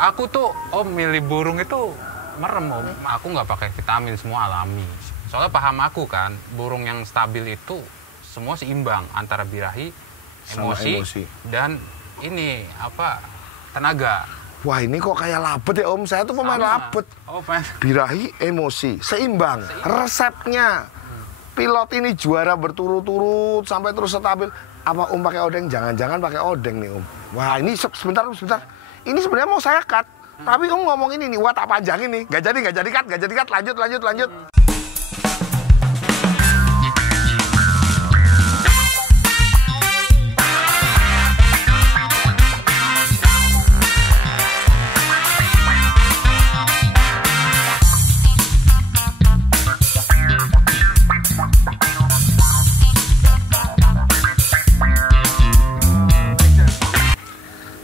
Aku tuh Om milih burung itu merem Om. Aku nggak pakai vitamin, semua alami. Soalnya paham aku kan, burung yang stabil itu semua seimbang antara birahi, emosi. Dan ini apa tenaga. Wah ini kok kayak labet ya Om, saya tuh pemain labet. Oh, pemain. Birahi, emosi, seimbang. Resepnya pilot ini juara berturut-turut sampai terus stabil. Apa Om pakai odeng? Jangan-jangan pakai odeng nih Om. Wah ini sebentar. Ini sebenarnya mau saya cut, tapi Om ngomong ini nih, wah tak panjangin nih. Gak jadi cut. Lanjut.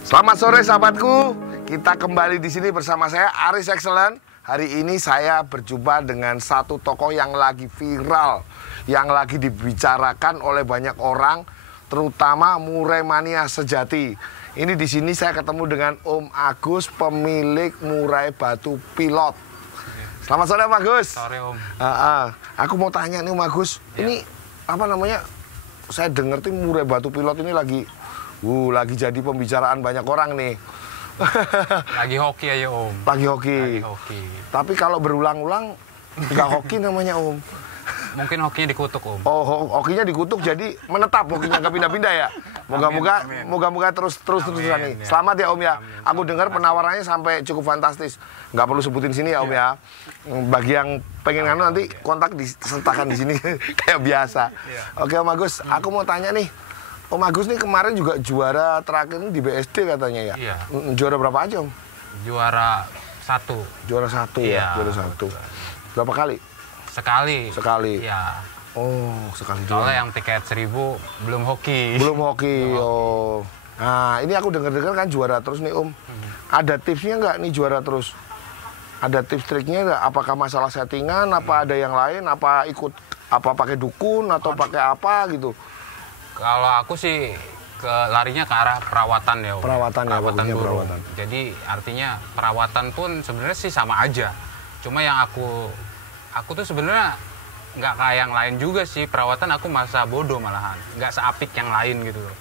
Selamat sore sahabatku, kita kembali di sini bersama saya Aris Excellent. Hari ini saya berjumpa dengan satu tokoh yang lagi viral, yang lagi dibicarakan oleh banyak orang, terutama murai mania sejati. Ini di sini saya ketemu dengan Om Agus, pemilik murai batu pilot. Selamat sore Om Agus. Sore Om. Aku mau tanya nih Om Agus, ini apa namanya? Saya dengar tuh murai batu pilot ini lagi jadi pembicaraan banyak orang nih. Lagi hoki aja Om. Lagi hoki. Tapi kalau berulang-ulang nggak hoki namanya Om. Mungkin hokinya dikutuk Om. Oh, hokinya dikutuk jadi menetap, hokinya nggak pindah-pindah ya. Moga-moga terus-terusan nih. Selamat ya Om ya. Aku dengar penawarannya sampai cukup fantastis. Nggak perlu sebutin sini ya Om ya. Bagi yang pengen nganu nanti kontak disertakan di sini kayak biasa. Oke Om Agus, aku mau tanya nih. Om Agus nih kemarin juga juara terakhir ini di BSD katanya ya? Iya. Juara berapa aja Om? Juara 1. Juara 1 ya? Juara 1. Berapa kali? Sekali? Iya. Oh, sekali Soalnya juara. yang tiket 1000 belum hoki. Belum hoki, oh. Nah, ini aku dengar-dengar kan juara terus nih Om. Ada tipsnya nggak nih juara terus? Ada tips triknya nggak? Apakah masalah settingan, apa ada yang lain, apa pakai dukun, atau pakai apa gitu? Kalau aku sih larinya ke arah perawatan ya Om. Perawatan burung. perawatan. Jadi artinya perawatan pun sebenarnya sih sama aja. Cuma yang aku tuh sebenarnya nggak kayak yang lain juga sih. Perawatan aku masa bodoh malahan. Nggak seapik yang lain gitu loh.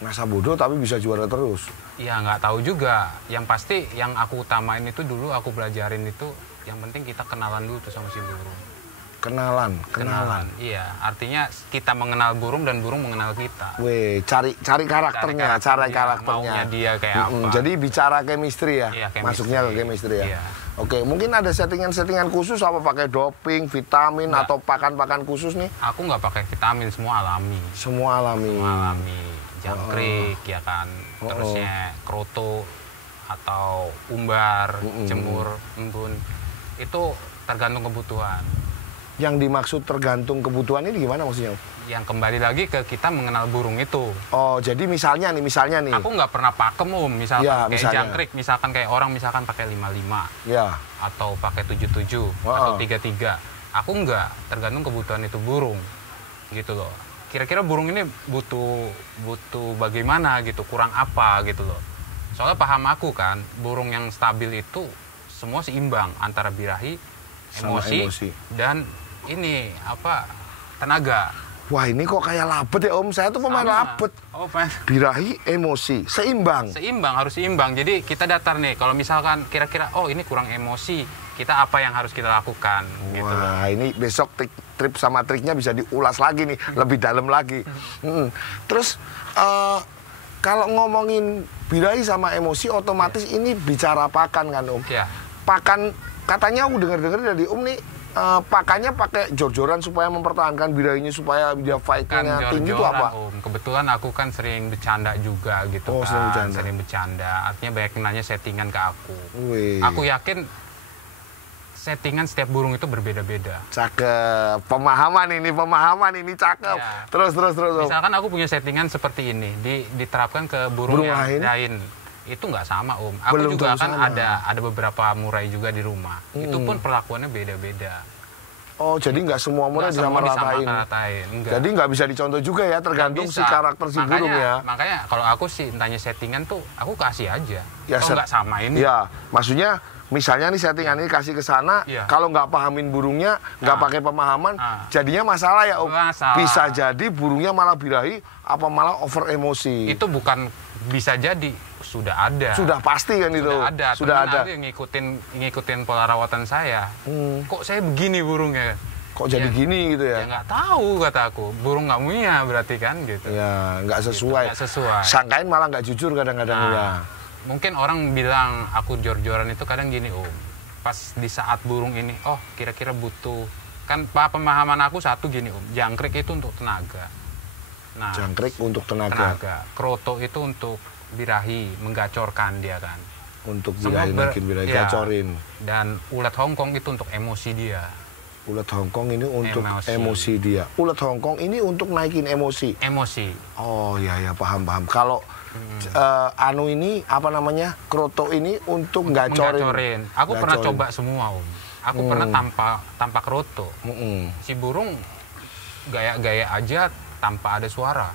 Masa bodoh tapi bisa juara terus? Iya nggak tahu juga. Yang pasti yang aku utamain itu dulu aku belajarin itu. Yang penting kita kenalan dulu tuh sama si burung. Kenalan. Iya, artinya kita mengenal burung dan burung mengenal kita. Cari karakternya, maunya dia kayak apa. Jadi bicara chemistry ya, masuknya ke chemistry ya. Iya. Oke, mungkin ada settingan khusus apa pakai doping, vitamin atau pakan khusus nih? Aku nggak pakai vitamin, semua alami. Semua alami. Jangkrik ya kan, terusnya kroto atau umbar, jemur, embun. Itu tergantung kebutuhan. Yang dimaksud tergantung kebutuhan ini gimana maksudnya? Yang kembali lagi ke kita mengenal burung itu. Oh, jadi misalnya nih. Aku nggak pernah pakem misalkan ya, kayak jangkrik, misalkan kayak orang misalkan pakai 55. Ya. Atau pakai 77 atau 33. Aku nggak, tergantung kebutuhan itu burung. Gitu loh. Kira-kira burung ini butuh bagaimana gitu, kurang apa gitu loh. Soalnya paham aku kan, burung yang stabil itu semua seimbang antara birahi, emosi. Dan ini apa tenaga. Wah ini kok kayak labet ya Om, saya tuh pemain labet. Oh, birahi, emosi, seimbang. Harus seimbang. Jadi kita datar nih, kalau misalkan kira-kira oh ini kurang emosi, kita apa yang harus kita lakukan. Wah gitu loh. ini besok trip sama triknya bisa diulas lagi nih, lebih dalam lagi. Terus kalau ngomongin birahi sama emosi, otomatis ini bicara pakan kan Om? Iya. Pakan, katanya aku dengar dari Om nih, pakannya pakai jor-joran supaya mempertahankan birahinya supaya dia fightingnya tinggi itu apa? Kebetulan aku kan sering bercanda juga gitu kan. Sering bercanda. Artinya banyak yang nanya settingan ke aku. Aku yakin settingan setiap burung itu berbeda-beda. Cakep. Pemahaman ini cakep. Ya. Terus. Misalkan aku punya settingan seperti ini, diterapkan ke burung yang lain. Itu nggak sama Om. Aku juga kan ada beberapa murai juga di rumah. Itu pun perlakuannya beda-beda. Oh, jadi nggak semua murai disamaratain. Enggak. Jadi nggak bisa dicontoh juga ya, tergantung si karakter si burung ya. Makanya kalau aku sih tanya settingan tuh, aku kasih aja. Ya, kalau nggak sama ini. Ya, maksudnya misalnya nih settingan ini kasih ke sana, kalau nggak pahamin burungnya, nggak pakai pemahaman, jadinya masalah ya Om. Masalah. Bisa jadi burungnya malah birahi, apa malah over emosi. Itu bukan bisa jadi, sudah ada. Sudah pasti kan itu. Sudah ada. Yang ngikutin pola rawatan saya. Kok saya begini burungnya? Kok jadi gini gitu ya? Ya nggak tahu kata aku. Burung nggak punya berarti kan gitu. Ya nggak sesuai. Nggak sesuai. Sangkain malah nggak jujur kadang-kadang ya. Mungkin orang bilang aku jor-joran itu kadang gini Om. Pas di saat burung ini, oh kira-kira butuh. Kan pemahaman aku satu gini Om. Jangkrik itu untuk tenaga. Nah, jangkrik untuk tenaga. Kroto itu untuk birahi, menggacorkan dia kan. Untuk birahi, bikin birahi, gacorin. Dan ulat Hongkong itu untuk emosi dia. Ulat Hongkong ini untuk emosi dia. Ulat Hongkong ini untuk naikin emosi. Emosi. Oh ya paham. Kalau anu ini apa namanya, kroto ini untuk gacorin. Aku pernah coba semua Om. Aku pernah tanpa kroto. Si burung gaya-gaya aja tanpa ada suara.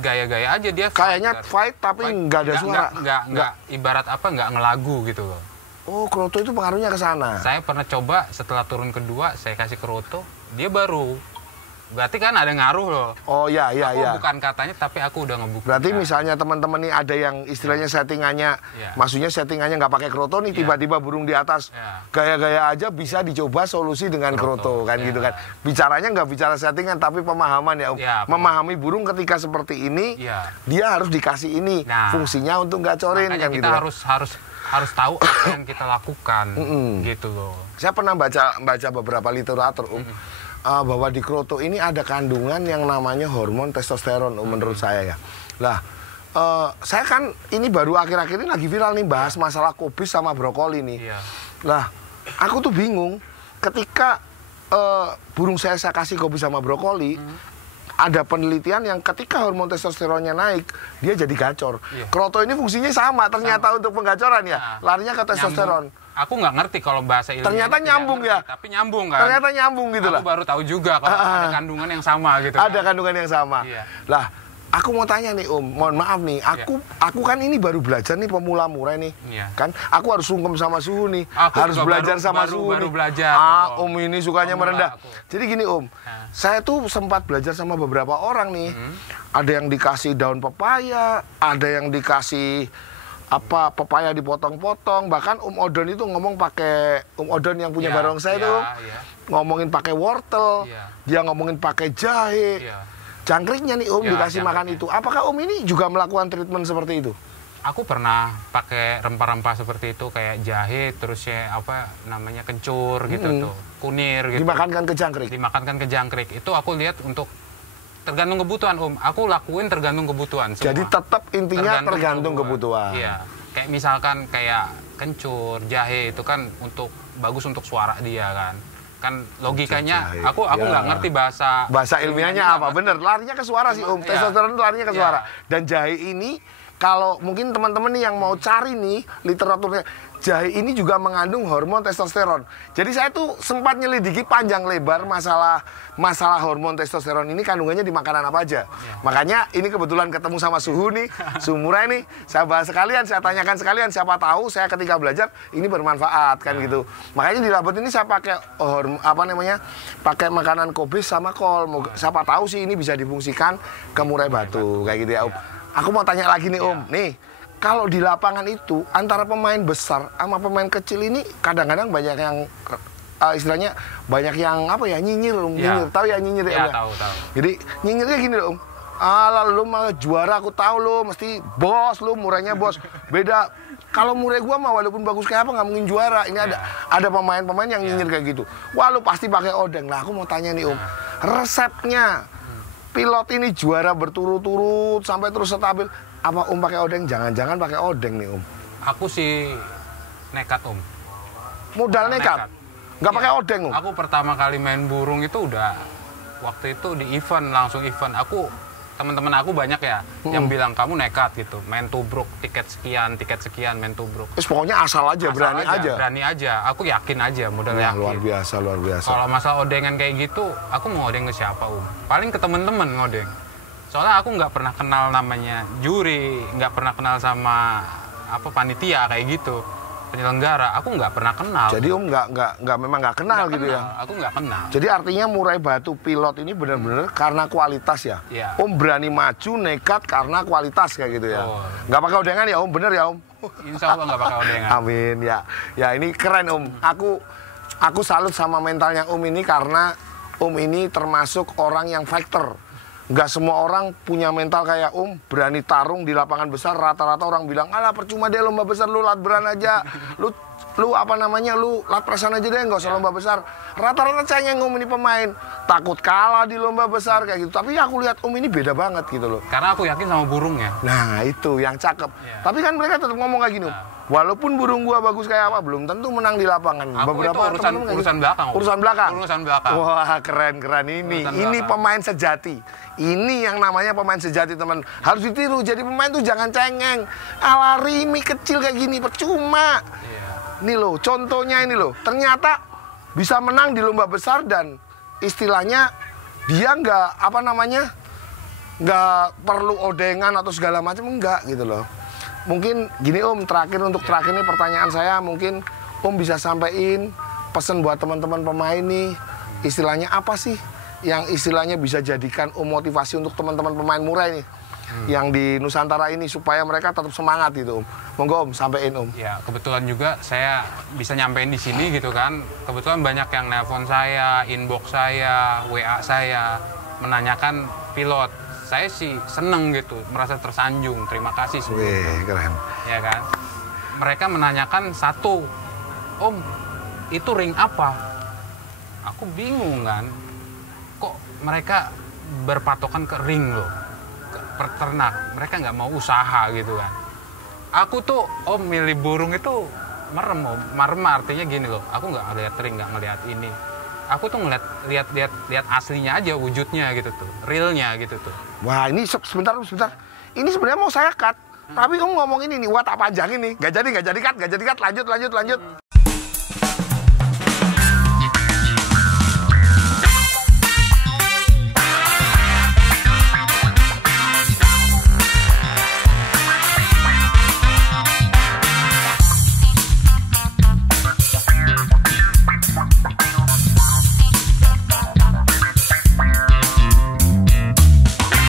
Gaya-gaya aja dia. Kayaknya fight tapi nggak ada suara. Nggak ibarat apa, nggak ngelagu gitu loh. Oh, kroto itu pengaruhnya ke sana. Saya pernah coba setelah turun kedua, saya kasih kroto, dia baru. Berarti kan ada ngaruh loh. Oh iya. Bukan katanya, tapi aku udah ngebuktiin. Berarti misalnya teman-teman nih ada yang istilahnya settingannya, maksudnya settingannya nggak pakai kroto nih, tiba-tiba burung di atas, gaya-gaya aja bisa dicoba solusi dengan kroto kan gitu kan. Bicaranya nggak bicara settingan, tapi pemahaman ya Om. Memahami burung ketika seperti ini, dia harus dikasih ini, fungsinya untuk gacorin kan gitu. Kita harus tahu apa yang kita lakukan gitu loh. Saya pernah baca beberapa literatur bahwa di kroto ini ada kandungan yang namanya hormon testosteron menurut saya ya. Lah, saya kan ini baru akhir-akhir ini lagi viral nih bahas masalah kubis sama brokoli nih. Lah, aku tuh bingung ketika burung saya kasih kubis sama brokoli, ada penelitian yang ketika hormon testosteronnya naik, dia jadi gacor. Kroto ini fungsinya sama ternyata untuk penggacoran ya, larinya ke testosteron. Aku nggak ngerti kalau bahasa ilmiah. Ternyata nyambung ya. Tapi nyambung kan. Ternyata nyambung gitu lah. Aku baru tahu juga kalau ada kandungan yang sama gitu. Ada kandungan yang sama. Lah, aku mau tanya nih Om, mohon maaf nih, aku kan ini baru belajar nih, pemula murai nih, kan? Aku harus sungkem sama suhu nih, harus belajar sama suhu nih. Om ini sukanya merendah. Jadi gini Om, saya tuh sempat belajar sama beberapa orang nih. Ada yang dikasih daun pepaya, ada yang dikasih pepaya dipotong-potong, bahkan Odon itu ngomong pakai Odon yang punya barongsai itu ngomongin pakai wortel, dia ngomongin pakai jahe. Jangkriknya nih dikasih makan itu. Apakah ini juga melakukan treatment seperti itu? Aku pernah pakai rempah-rempah seperti itu kayak jahe, terus ya namanya kencur gitu tuh, kunir gitu. Dimakankan ke jangkrik. Dimakankan ke jangkrik. Itu aku lihat untuk tergantung kebutuhan Aku lakuin tergantung kebutuhan semua. Jadi tetap intinya tergantung kebutuhan. Iya. Kayak misalkan kayak kencur, jahe itu kan bagus untuk suara dia kan. Kan logikanya aku nggak ngerti bahasa ilmiahnya apa. Bener, larinya ke suara sih Testosteron itu larinya ke suara. Dan jahe ini kalau mungkin teman-teman nih yang mau cari nih literaturnya, jahe ini juga mengandung hormon testosteron. Jadi saya tuh sempat nyelidiki panjang lebar masalah hormon testosteron ini kandungannya di makanan apa aja. Makanya ini kebetulan ketemu sama Suhu nih, Suhu Murai nih, saya bahas sekalian, saya tanyakan sekalian, siapa tahu saya ketika belajar ini bermanfaat kan gitu. Makanya di Labot ini saya pakai pakai makanan kobis sama kol. Siapa tahu sih ini bisa difungsikan ke murai batu kayak gitu ya. Aku mau tanya lagi nih nih. Kalau di lapangan itu antara pemain besar sama pemain kecil ini kadang-kadang banyak yang istilahnya banyak yang nyinyir, tahu ya nyinyir ya? Tahu. Jadi nyinyirnya gini loh, lu mah juara aku tahu lu mesti bos, lu murainya bos. Beda kalau murai gua mah walaupun bagus kayak apa nggak mungkin juara. Ini ada pemain-pemain yang nyinyir kayak gitu. Wah lu pasti pakai odeng. Nah aku mau tanya nih resepnya pilot ini juara berturut-turut sampai terus stabil. Apa pakai odeng? Jangan-jangan pakai odeng nih Aku sih nekat Modal nekat? Nggak pakai odeng Aku pertama kali main burung itu udah waktu itu di event, langsung event. Aku teman-teman aku banyak ya yang bilang kamu nekat gitu, main tubruk tiket sekian main tubruk. Terus pokoknya asal aja, berani aja. Berani aja, aku yakin aja, modal yakin. Luar biasa, luar biasa. Kalau masalah odengan kayak gitu, aku mau odeng ke siapa Paling ke temen-temen ngodeng. Soalnya aku nggak pernah kenal namanya juri, nggak pernah kenal sama panitia kayak gitu. Penyelenggara, aku nggak pernah kenal. Jadi memang nggak kenal gitu ya? Aku nggak kenal. Jadi artinya Murai Batu pilot ini benar-benar karena kualitas ya? Iya. Om berani maju nekat karena kualitas kayak gitu ya? Oh. Nggak pakai odengan ya Om, bener ya Om? Insya Allah nggak pakai odengan. Amin ya. Ya ini keren Om. Aku salut sama mentalnya Om ini karena Om ini termasuk orang yang fighter. Nggak semua orang punya mental kayak Om, berani tarung di lapangan besar, rata-rata orang bilang, alah percuma deh lomba besar, lu latberan aja, lu latpresan aja deh, nggak usah lomba besar. Rata-rata cengeng Om ini pemain, takut kalah di lomba besar kayak gitu. Tapi aku lihat Om ini beda banget gitu loh. Karena aku yakin sama burungnya. Nah itu yang cakep. Tapi kan mereka tetap ngomong kayak gini Om. Walaupun burung gua bagus kayak apa, belum tentu menang di lapangan. Beberapa itu urusan belakang. Urusan belakang. Urusan belakang. Wah keren ini pemain sejati. Ini yang namanya pemain sejati teman. Harus ditiru. Jadi pemain tuh jangan cengeng. Lari mie kecil kayak gini percuma. Ini loh, contohnya ini loh. Ternyata bisa menang di lomba besar dan istilahnya dia nggak perlu odengan atau segala macam, enggak gitu loh. Mungkin gini Om, terakhir ini pertanyaan saya, mungkin Om bisa sampaikan pesan buat teman-teman pemain nih, istilahnya apa sih yang istilahnya bisa jadikan Om motivasi untuk teman-teman pemain Murai nih yang di Nusantara ini supaya mereka tetap semangat gitu Om. Monggo Om, sampaikan Om. Ya, kebetulan juga saya bisa nyampein di sini gitu kan. Kebetulan banyak yang nelpon saya, inbox saya, WA saya menanyakan pilot. Saya sih seneng gitu, merasa tersanjung, terima kasih sebelumnya. Wih, keren. Ya kan? Mereka menanyakan satu, Om, itu ring apa? Aku bingung kan, kok mereka berpatokan ke ring loh, ke peternak, mereka nggak mau usaha gitu kan. Aku tuh, Om, milih burung itu merem Om, merem artinya gini loh, aku nggak ngeliat ring, nggak ngeliat ini. Aku tuh lihat aslinya aja wujudnya gitu tuh, realnya gitu tuh. Wah ini sebentar. Ini sebenarnya mau saya cut, tapi Om ngomong ini nih, wah tak panjangin nih, nggak jadi cut, lanjut.